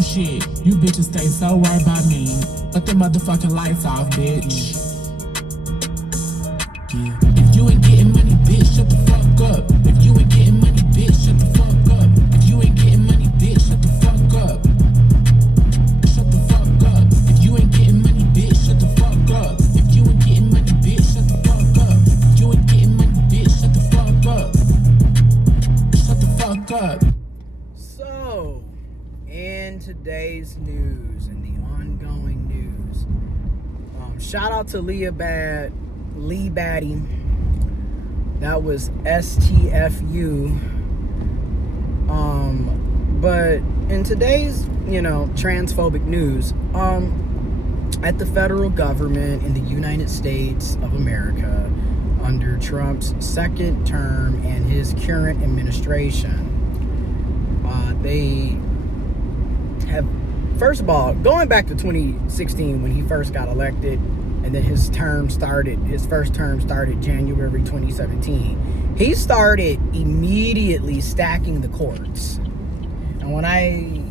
Oh shit, you bitches stay so right by me. But the motherfucking lights off, bitch. Yeah. If you ain't getting money, bitch, shut the fuck up. If you ain't getting money, bitch, shut the fuck up. If you ain't getting money, bitch, shut the fuck up. Shut the fuck up. If you ain't getting money, bitch, shut the fuck up. If you ain't getting money, bitch, shut the fuck up. If you ain't getting money, bitch, shut the fuck up. Shut the fuck up. So, in today's news and the ongoing news, shout out to Lee Batty. That was STFU. But in today's, transphobic news, at the federal government in the United States of America, under Trump's second term and his current administration, they have, first of all, going back to 2016 when he first got elected, and then his first term started January 2017. He started immediately stacking the courts. And when I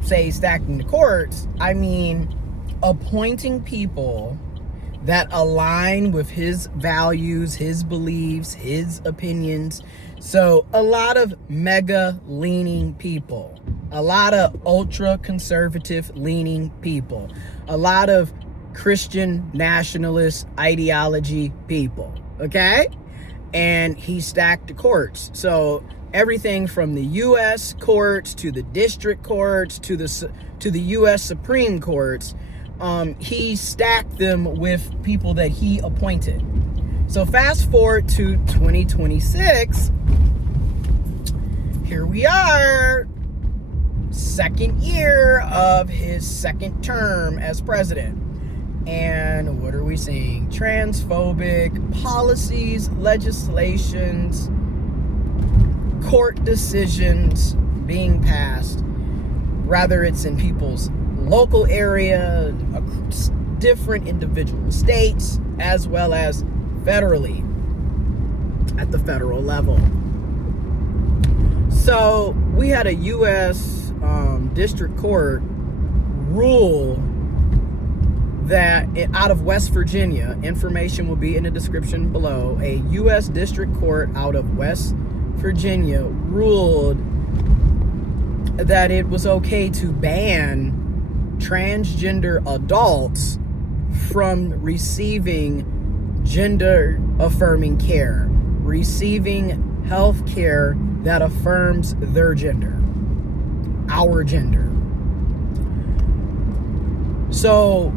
say stacking the courts, I mean appointing people that align with his values, his beliefs, his opinions. So a lot of mega leaning people, a lot of ultra conservative leaning people, a lot of Christian nationalist ideology people, okay? And he stacked the courts. So everything from the U.S. courts to the district courts to the U.S. Supreme Courts, he stacked them with people that he appointed. So fast forward to 2026, here we are, second year of his second term as president. And what are we seeing? Transphobic policies, legislations, court decisions being passed, whether it's in people's local area, different individual states, as well as federally, at the federal level. So we had a U.S. District Court rule that out of West Virginia, information will be in the description below, a U.S. District Court out of West Virginia ruled that it was okay to ban transgender adults from receiving gender affirming care, receiving health care that affirms their gender, our gender. So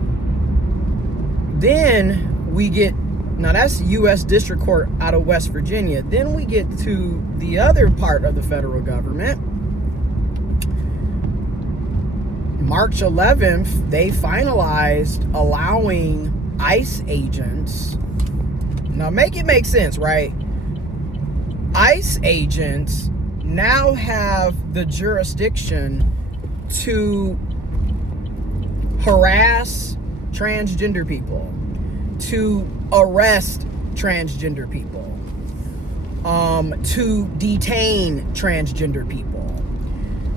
then we get, now that's U.S. District Court out of West Virginia. Then we get to the other part of the federal government. March 11th, they finalized allowing ICE agents. Now make it make sense, right? ICE agents now have the jurisdiction to harass transgender people, to arrest transgender people, to detain transgender people.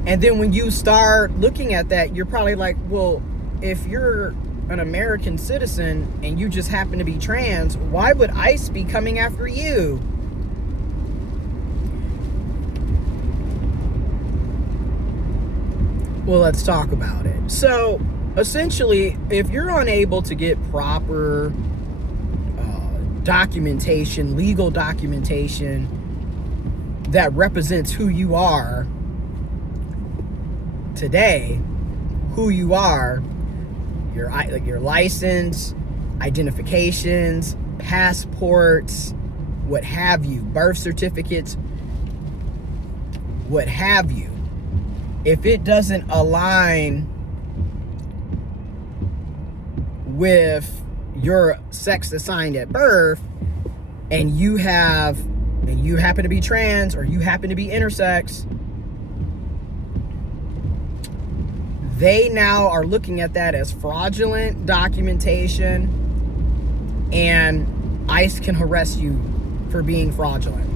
And then when you start looking at that, you're probably like, well, if you're an American citizen and you just happen to be trans, why would ICE be coming after you? Well, let's talk about it. So essentially, if you're unable to get proper documentation, legal documentation that represents who you are today, who you are, your license, identifications, passports, what have you, birth certificates, what have you, if it doesn't align with your sex assigned at birth, and you happen to be trans, or you happen to be intersex, they now are looking at that as fraudulent documentation, and ICE can arrest you for being fraudulent.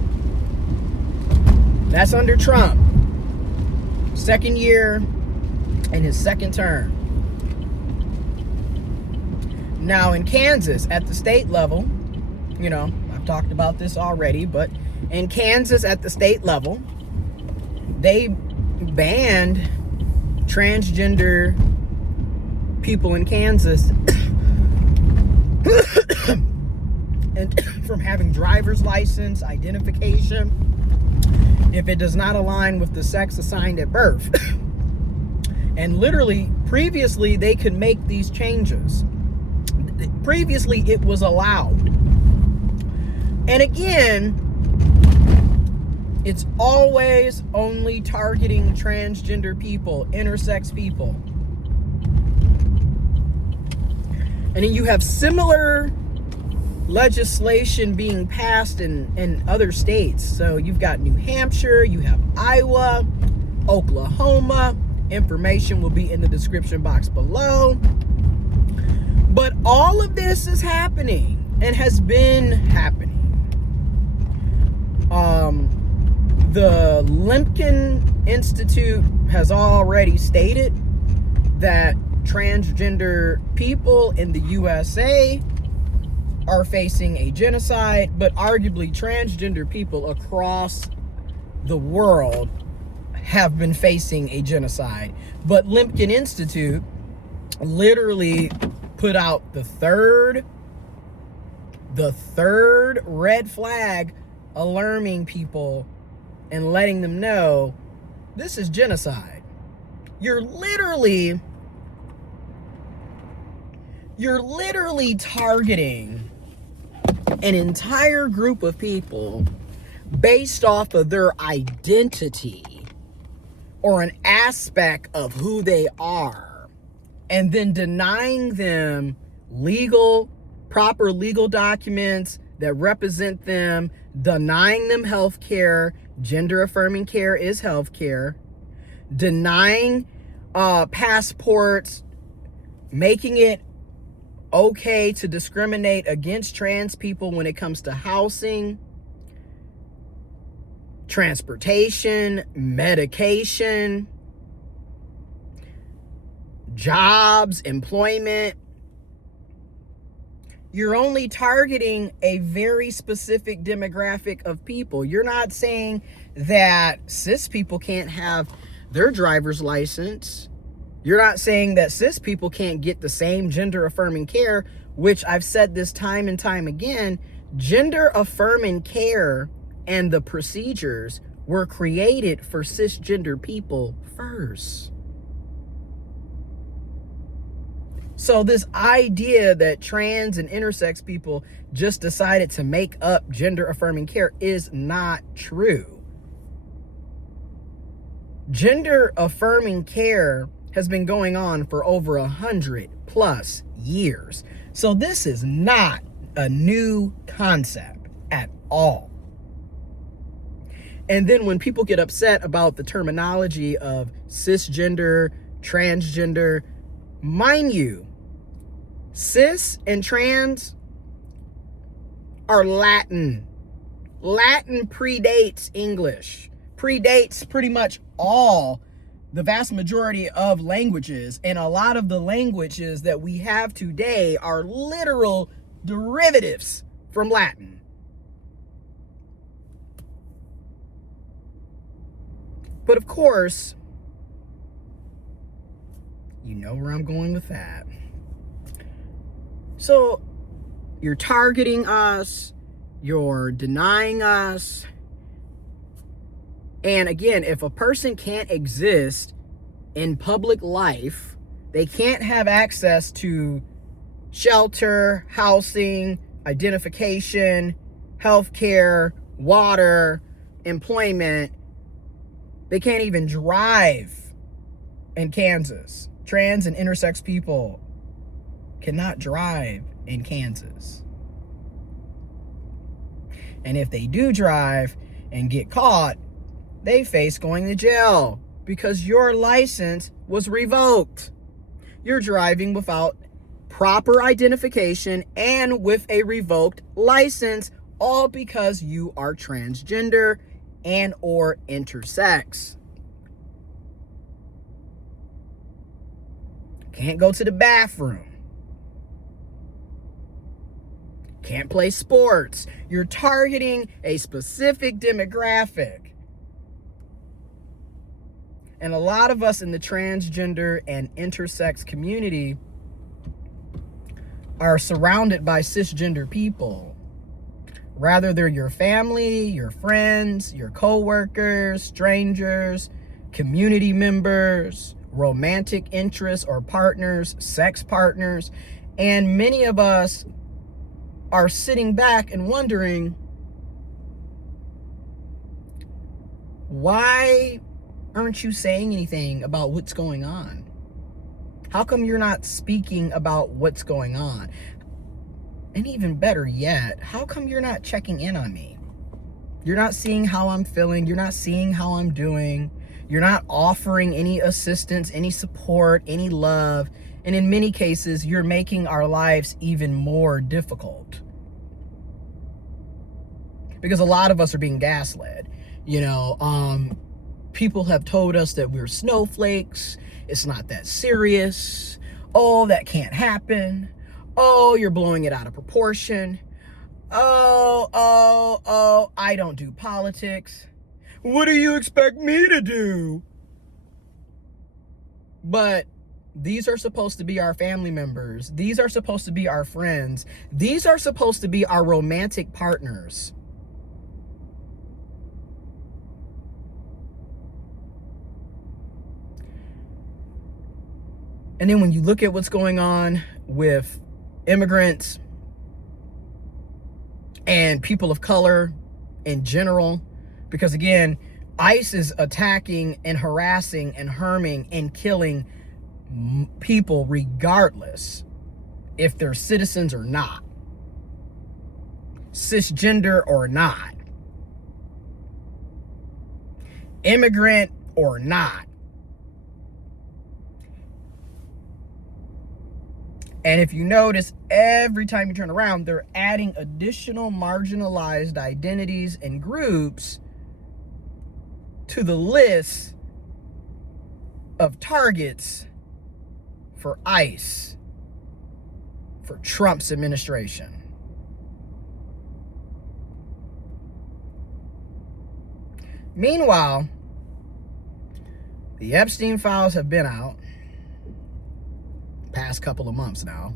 That's under Trump. Second year, in his second term. Now in Kansas, at the state level, you know, I've talked about this already, but in Kansas at the state level, they banned transgender people in Kansas and from having driver's license identification if it does not align with the sex assigned at birth. And literally, previously, they could make these changes. Previously, it was allowed. And again, it's always only targeting transgender people, intersex people. And then you have similar legislation being passed in other states. So you've got New Hampshire, you have Iowa, Oklahoma. Information will be in the description box below. But all of this is happening and has been happening. The Limpkin Institute has already stated that transgender people in the USA are facing a genocide, but arguably transgender people across the world have been facing a genocide. But Limpkin Institute literally put out the third red flag, alarming people and letting them know this is genocide. You're literally targeting an entire group of people based off of their identity or an aspect of who they are, and then denying them proper legal documents that represent them, denying them health care. Gender affirming care is health care. Denying passports, making it okay to discriminate against trans people when it comes to housing, transportation, medication, jobs, employment. You're only targeting a very specific demographic of people. You're not saying that cis people can't have their driver's license. You're not saying that cis people can't get the same gender affirming care, which I've said this time and time again. Gender affirming care and the procedures were created for cisgender people first. So this idea that trans and intersex people just decided to make up gender affirming care is not true. Gender affirming care has been going on for over 100+ years. So this is not a new concept at all. And then when people get upset about the terminology of cisgender, transgender, mind you, cis and trans are Latin. Latin predates English, predates pretty much the vast majority of languages. And a lot of the languages that we have today are literal derivatives from Latin. But of course, you know where I'm going with that. So you're targeting us, you're denying us. And again, if a person can't exist in public life, they can't have access to shelter, housing, identification, healthcare, water, employment. They can't even drive in Kansas. Trans and intersex people cannot drive in Kansas. And if they do drive and get caught, they face going to jail because your license was revoked. You're driving without proper identification and with a revoked license, all because you are transgender and or intersex. can't go to the bathroom, can't play sports. You're targeting a specific demographic. And a lot of us in the transgender and intersex community are surrounded by cisgender people. Rather, they're your family, your friends, your co-workers, strangers, community members, romantic interests or partners, sex partners. And many of us are sitting back and wondering, why aren't you saying anything about what's going on? How come you're not speaking about what's going on? And even better yet, how come you're not checking in on me? You're not seeing how I'm feeling. You're not seeing how I'm doing. You're not offering any assistance, any support, any love. And in many cases, you're making our lives even more difficult. Because a lot of us are being gaslit. People have told us that we're snowflakes. It's not that serious. Oh, that can't happen. Oh, you're blowing it out of proportion. Oh, I don't do politics. What do you expect me to do? But these are supposed to be our family members. These are supposed to be our friends. These are supposed to be our romantic partners. And then when you look at what's going on with immigrants and people of color in general, because again, ICE is attacking and harassing and harming and killing people regardless if they're citizens or not, cisgender or not, immigrant or not. And if you notice, every time you turn around, they're adding additional marginalized identities and groups to the list of targets for ICE, for Trump's administration. Meanwhile, the Epstein files have been out past couple of months now.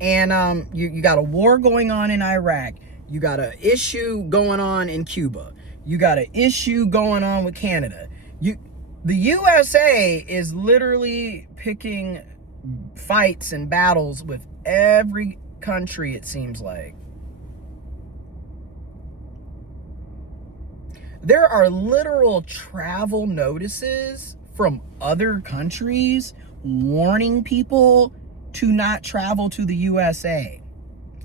And you got a war going on in Iraq. You got an issue going on in Cuba. You got an issue going on with Canada. The USA is literally picking fights and battles with every country, it seems like. There are literal travel notices from other countries warning people to not travel to the USA,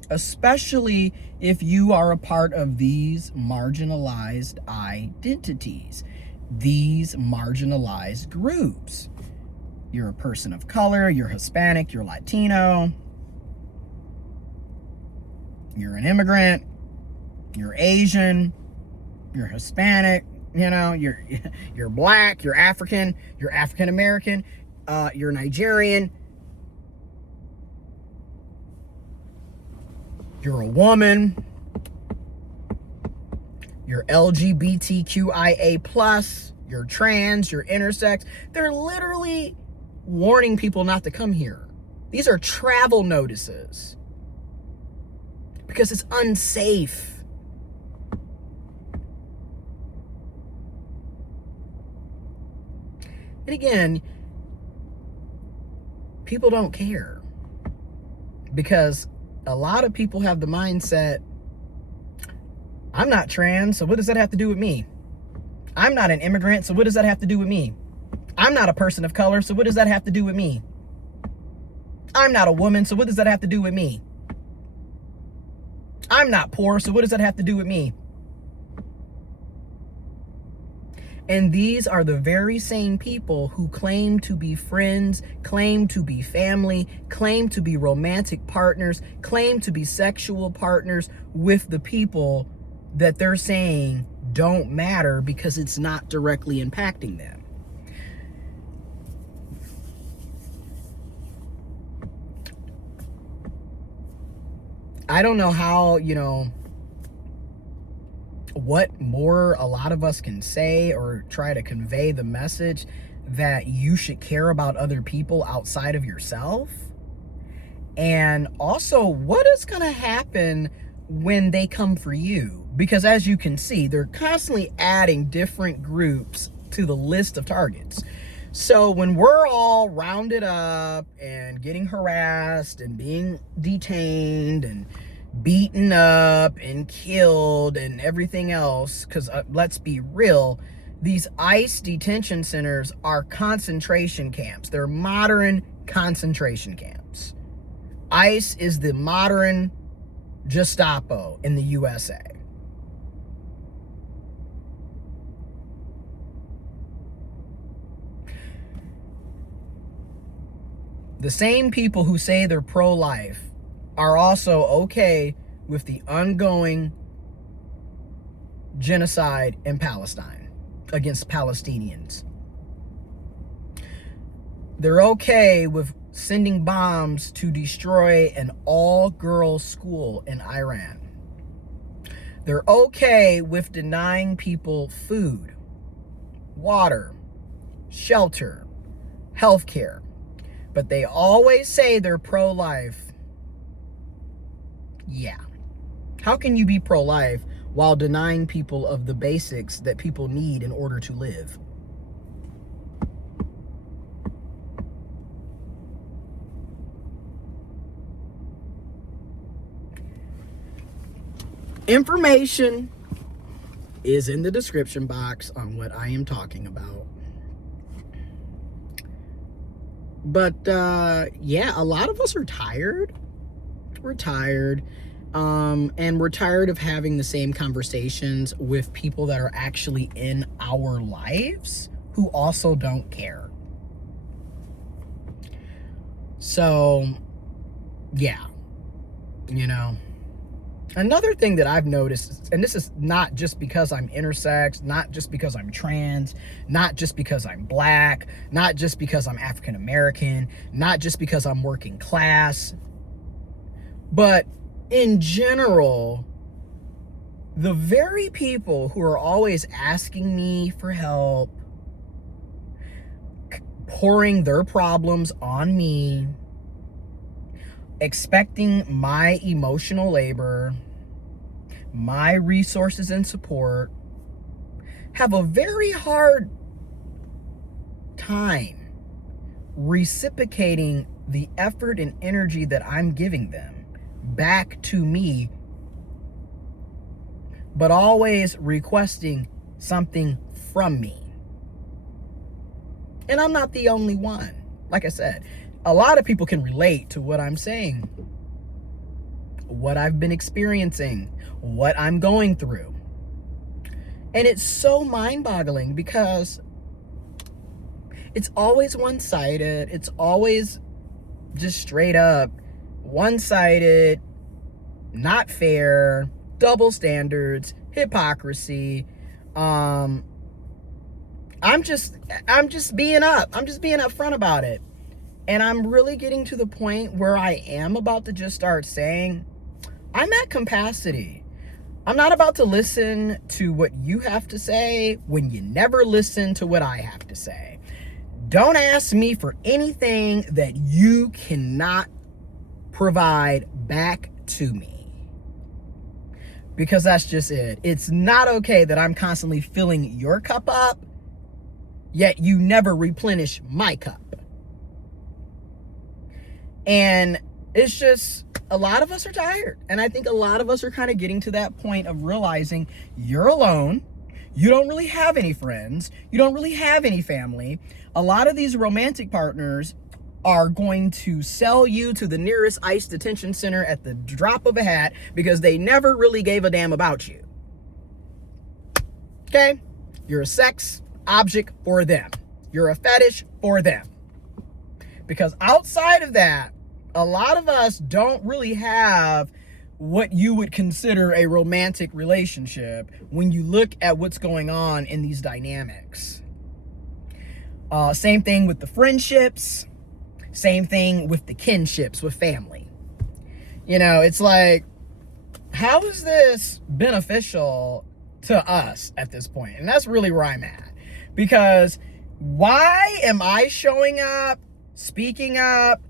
especially if you are a part of these marginalized identities, these marginalized groups. You're a person of color, you're Hispanic, you're Latino, you're an immigrant, you're Asian, you're Hispanic, you're black, you're African American, you're Nigerian, you're a woman, you're LGBTQIA+, you're trans, you're intersex. They're literally warning people not to come here. These are travel notices because it's unsafe. And again, people don't care because a lot of people have the mindset, I'm not trans, so what does that have to do with me? I'm not an immigrant, so what does that have to do with me? I'm not a person of color, so what does that have to do with me? I'm not a woman, so what does that have to do with me? I'm not poor, so what does that have to do with me? And these are the very same people who claim to be friends, claim to be family, claim to be romantic partners, claim to be sexual partners with the people that they're saying don't matter because it's not directly impacting them. I don't know how, what more a lot of us can say or try to convey the message that you should care about other people outside of yourself. And also, what is going to happen when they come for you? Because as you can see, they're constantly adding different groups to the list of targets. So when we're all rounded up and getting harassed and being detained and beaten up and killed and everything else, because let's be real, these ICE detention centers are concentration camps. They're modern concentration camps. ICE is the modern Gestapo in the USA. The same people who say they're pro-life are also okay with the ongoing genocide in Palestine against Palestinians. They're okay with sending bombs to destroy an all-girls school in Iran. They're okay with denying people food, water, shelter, healthcare. But they always say they're pro-life. Yeah. How can you be pro-life while denying people of the basics that people need in order to live? Information is in the description box on what I am talking about. But yeah, a lot of us are tired. We're tired. And we're tired of having the same conversations with people that are actually in our lives who also don't care. So, yeah, Another thing that I've noticed, and this is not just because I'm intersex, not just because I'm trans, not just because I'm black, not just because I'm African American, not just because I'm working class, but in general, the very people who are always asking me for help, pouring their problems on me, expecting my emotional labor, my resources and support, have a very hard time reciprocating the effort and energy that I'm giving them back to me, but always requesting something from me. And I'm not the only one. Like I said, a lot of people can relate to what I'm saying, what I've been experiencing, what I'm going through. And it's so mind-boggling because it's always one-sided. It's always just straight up one-sided, not fair, double standards, hypocrisy. I'm just being upfront about it. And I'm really getting to the point where I am about to just start saying, I'm at capacity. I'm not about to listen to what you have to say when you never listen to what I have to say. Don't ask me for anything that you cannot provide back to me. Because that's just it. It's not okay that I'm constantly filling your cup up, yet you never replenish my cup. And it's just, a lot of us are tired. And I think a lot of us are kind of getting to that point of realizing you're alone. You don't really have any friends. You don't really have any family. A lot of these romantic partners are going to sell you to the nearest ICE detention center at the drop of a hat because they never really gave a damn about you. Okay? You're a sex object for them. You're a fetish for them. Because outside of that, a lot of us don't really have what you would consider a romantic relationship when you look at what's going on in these dynamics. Same thing with the friendships. Same thing with the kinships with family. It's like how is this beneficial to us at this point? And that's really where I'm at. Because why am I showing up, speaking up,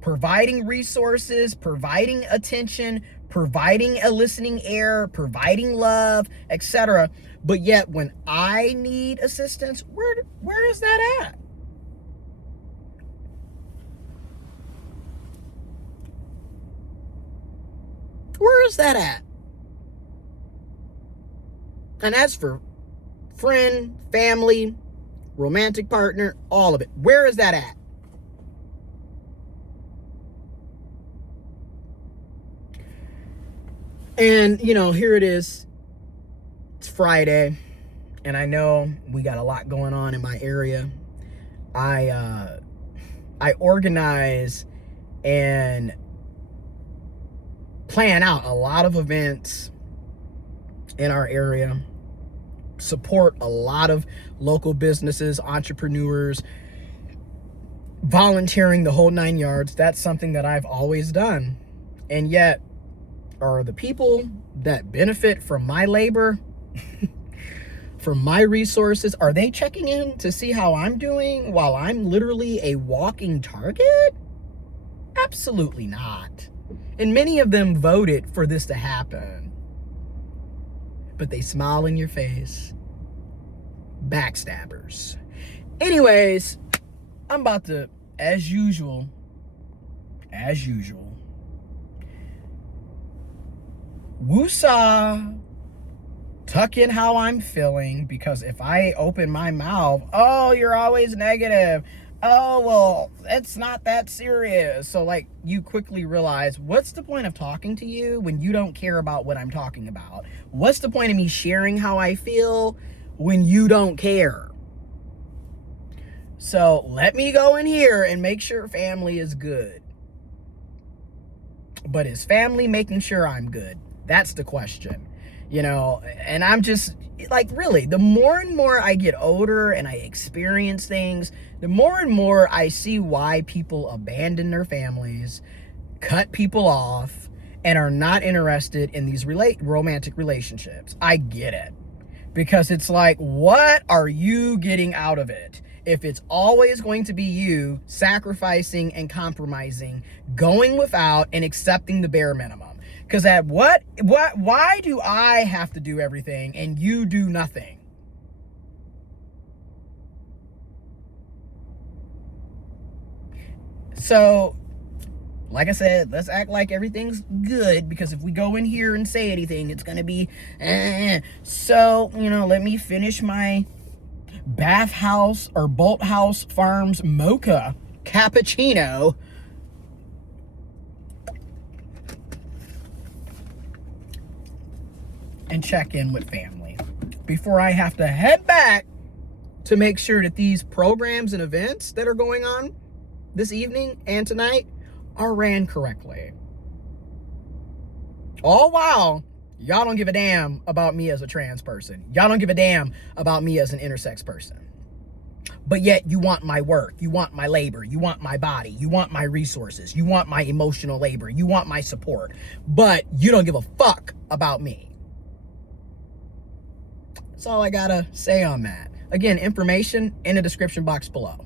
providing resources, providing attention, providing a listening ear, providing love, etc. But yet when I need assistance, where is that at? Where is that at? And that's for friend, family, romantic partner, all of it. Where is that at? And, here it is. It's Friday, and I know we got a lot going on in my area. I organize and plan out a lot of events in our area, support a lot of local businesses, entrepreneurs, volunteering, the whole 9 yards. That's something that I've always done. And yet, are the people that benefit from my labor, from my resources, are they checking in to see how I'm doing while I'm literally a walking target? Absolutely not. And many of them voted for this to happen. But they smile in your face. Backstabbers. Anyways, I'm about to, as usual, woosah, tuck in how I'm feeling, because if I open my mouth, oh, you're always negative. Oh, well, it's not that serious. So, you quickly realize, what's the point of talking to you when you don't care about what I'm talking about? What's the point of me sharing how I feel when you don't care? So, let me go in here and make sure family is good. But is family making sure I'm good? That's the question. And I'm just, really, the more and more I get older and I experience things, the more and more I see why people abandon their families, cut people off, and are not interested in these romantic relationships. I get it. Because it's what are you getting out of it? If it's always going to be you sacrificing and compromising, going without and accepting the bare minimum. Because why do I have to do everything and you do nothing? So, like I said, let's act like everything's good, because if we go in here and say anything, it's going to be, So, let me finish my Bathhouse or Bolthouse Farms mocha cappuccino. And check in with family before I have to head back to make sure that these programs and events that are going on this evening and tonight are ran correctly. All while y'all don't give a damn about me as a trans person. Y'all don't give a damn about me as an intersex person. But yet you want my work, you want my labor, you want my body, you want my resources, you want my emotional labor, you want my support, but you don't give a fuck about me. That's all I gotta say on that. Again, information in the description box below.